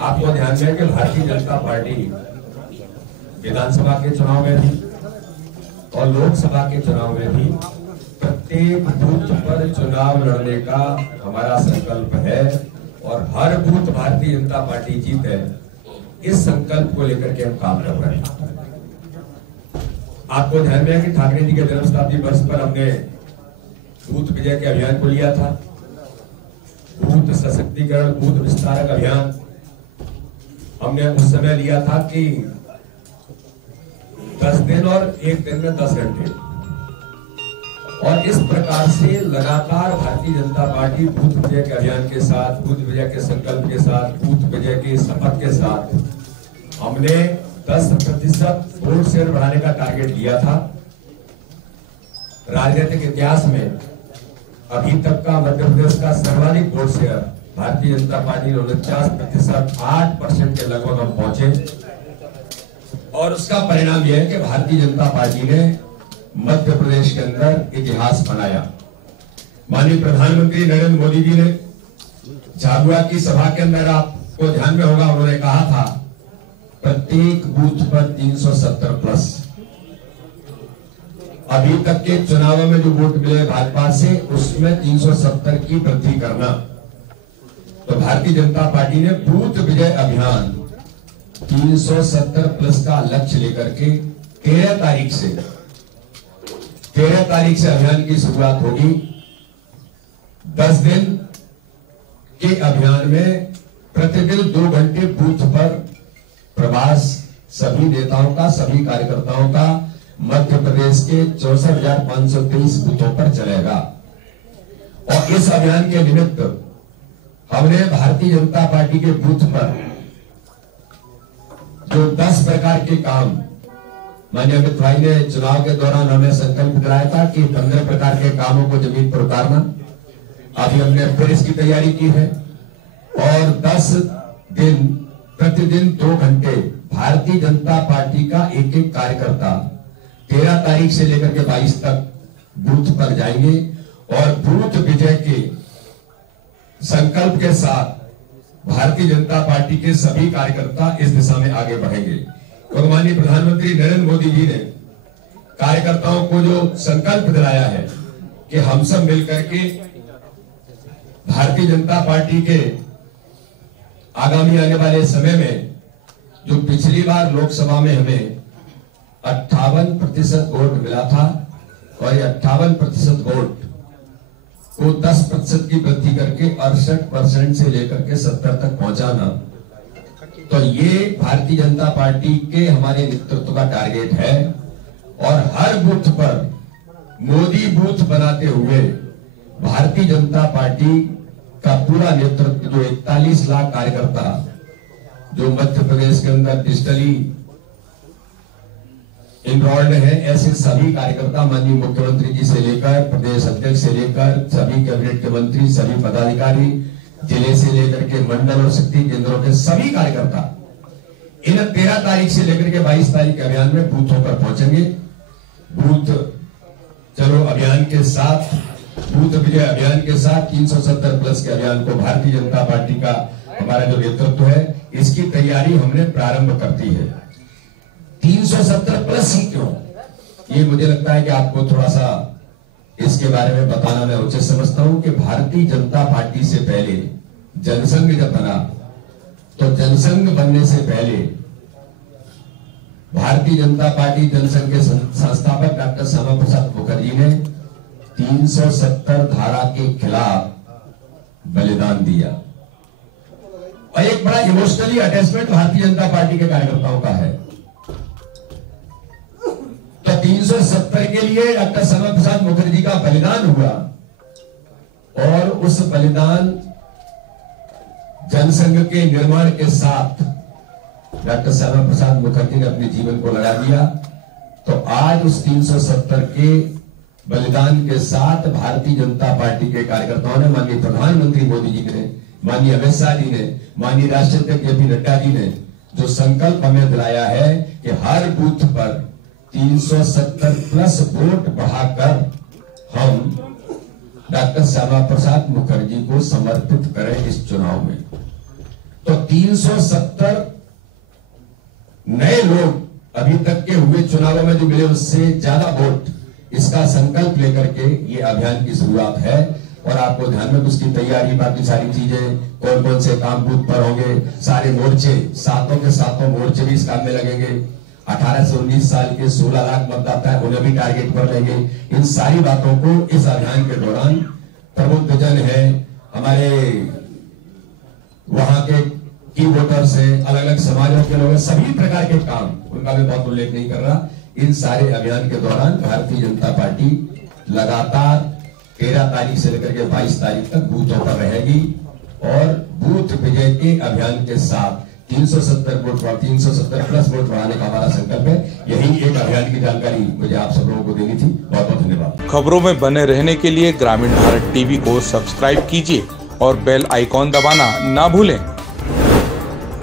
आपको ध्यान दें कि भारतीय जनता पार्टी विधानसभा के चुनाव में भी और लोकसभा के चुनाव में भी प्रत्येक बूथ पर चुनाव लड़ने का हमारा संकल्प है और हर बूथ भारतीय जनता पार्टी जीते, इस संकल्प को लेकर के हम काम कर रहे हैं। आपको ध्यान में है कि ठाकरे जी के जन्म शताब्दी वर्ष पर हमने बूथ विजय के अभियान को लिया था। बूथ सशक्तिकरण, बूथ विस्तारक अभियान हमने उस समय लिया था कि 10 दिन और 1 दिन में 10 घंटे, और इस प्रकार से लगातार भारतीय जनता पार्टी बूथ विजय के अभियान के साथ, बूथ विजय के संकल्प के साथ, बूथ विजय के शपथ के साथ हमने 10% वोट शेयर बढ़ाने का टारगेट लिया था। राजनीतिक इतिहास में अभी तक का मध्य प्रदेश का सर्वाधिक vote share Bharatiya Janata party ने 49%, 8% के लगभग हम पहुंचे, और उसका परिणाम यह है कि भारतीय जनता पार्टी ने मध्य प्रदेश के अंदर इतिहास बनाया। माननीय प्रधानमंत्री नरेंद्र मोदी जी ने झाबुआ की सभा के अंदर, आपको ध्यान में होगा, उन्होंने कहा था प्रत्येक बूथ पर 370 प्लस। अभी तक के चुनावों में जो वोट मिले भाजपा से, उसमें 370 की वृद्धि करना। तो भारतीय जनता पार्टी ने बूथ विजय अभियान 370 प्लस का लक्ष्य लेकर के 13 तारीख से अभियान की शुरुआत होगी। 10 दिन के अभियान में प्रतिदिन 2 घंटे बूथ पर प्रवास सभी नेताओं का, सभी कार्यकर्ताओं का मध्य प्रदेश के 64,523 बूथों पर चलेगा। और इस अभियान के निमित्त हमने भारतीय जनता पार्टी के बूथ पर जो 10 प्रकार के काम, माननीय अमित भाई ने चुनाव के दौरान हमें संकल्प दिलाया था कि 15 प्रकार के कामों को जमीन पर उतारना। अभी हमने फिर इसकी तैयारी की है, और 10 दिन प्रतिदिन 2 घंटे भारतीय जनता पार्टी का एक एक कार्यकर्ता 13 तारीख से लेकर के 22 तक बूथ पर जाएंगे, और बूथ विजय के संकल्प के साथ भारतीय जनता पार्टी के सभी कार्यकर्ता इस दिशा में आगे बढ़ेंगे। और माननीय प्रधानमंत्री नरेंद्र मोदी जी ने कार्यकर्ताओं को जो संकल्प दिलाया है कि हम सब मिलकर के भारतीय जनता पार्टी के आगामी आने वाले समय में, जो पिछली बार लोकसभा में हमें 58% वोट मिला था, और ये 58% वोट को 10% की वृद्धि करके 68% से लेकर के 70 तक पहुंचाना, तो ये भारतीय जनता पार्टी के हमारे नेतृत्व का टारगेट है। और हर बूथ पर मोदी बूथ बनाते हुए भारतीय जनता पार्टी का पूरा नेतृत्व, जो 41 लाख कार्यकर्ता जो मध्य प्रदेश के अंदर डिजिटली इनरोल्ड है, ऐसे सभी कार्यकर्ता माननीय मुख्यमंत्री जी से लेकर प्रदेश अध्यक्ष से लेकर सभी कैबिनेट के मंत्री, सभी पदाधिकारी, जिले से लेकर के मंडल और शक्ति केंद्रों के सभी कार्यकर्ता इन 13 तारीख से लेकर के 22 तारीख के अभियान में बूथों पर पहुंचेंगे। बूथ चलो अभियान के साथ, बूथ विजय अभियान के साथ 370 प्लस के अभियान को भारतीय जनता पार्टी का हमारा जो नेतृत्व है, इसकी तैयारी हमने प्रारंभ कर दी है। 370 प्लस ही क्यों, ये मुझे लगता है कि आपको थोड़ा सा इसके बारे में बताना मैं उचित समझता हूं कि भारतीय जनता पार्टी से पहले जनसंघ जब बना, तो जनसंघ बनने से पहले भारतीय जनता पार्टी जनसंघ के संस्थापक डॉक्टर श्यामा प्रसाद मुखर्जी ने 370 धारा के खिलाफ बलिदान दिया, और एक बड़ा emotionally attachment Bharatiya Janata party के कार्यकर्ताओं का है। तो 370 के लिए डॉक्टर श्यामा प्रसाद मुखर्जी का बलिदान हुआ, और उस बलिदान जनसंघ के निर्माण के साथ डॉक्टर श्यामा प्रसाद मुखर्जी ने अपने जीवन को लगा दिया। तो आज उस 370 के बलिदान के साथ भारतीय जनता पार्टी के कार्यकर्ताओं ने, माननीय प्रधानमंत्री मोदी जी ने, माननीय अमित शाह जी ने, माननीय राष्ट्रीय अध्यक्ष जेपी नड्डा जी ने जो संकल्प हमें दिलाया है कि हर बूथ पर 370 प्लस वोट बढ़ाकर हम डॉक्टर श्यामा प्रसाद मुखर्जी को समर्पित करें इस चुनाव में। तो 370 नए लोग अभी तक के हुए चुनावों में जो मिले उससे ज्यादा वोट, इसका संकल्प लेकर के ये अभियान की शुरुआत है। और आपको ध्यान में उसकी तैयारी, बाकी सारी चीजें, कौन कौन से काम बूथ पर होंगे, सारे मोर्चे, सातों के सातों मोर्चे भी इस काम में लगेंगे। 18 से 19 साल के 16 लाख मतदाता है, उन्हें भी टारगेट पर लेंगे। इन सारी बातों को इस अभियान के दौरान प्रबुद्धजन है, हमारे वहां के की वोटर्स है, अलग अलग समाजों के लोग, सभी प्रकार के काम, उनका भी बहुत उल्लेख नहीं कर रहा। इन सारे अभियान के दौरान भारतीय जनता पार्टी लगातार 13 तारीख से लेकर के 22 तारीख तक बूथों पर रहेगी और बूथ विजय के अभियान के साथ 370 वोट, 370 प्लस वोट बढ़ाने का हमारा संकल्प है। यही एक अभियान की जानकारी मुझे आप सब लोगों को देनी थी। बहुत बहुत धन्यवाद। खबरों में बने रहने के लिए ग्रामीण भारत टीवी को सब्सक्राइब कीजिए और बेल आइकॉन दबाना ना भूलें।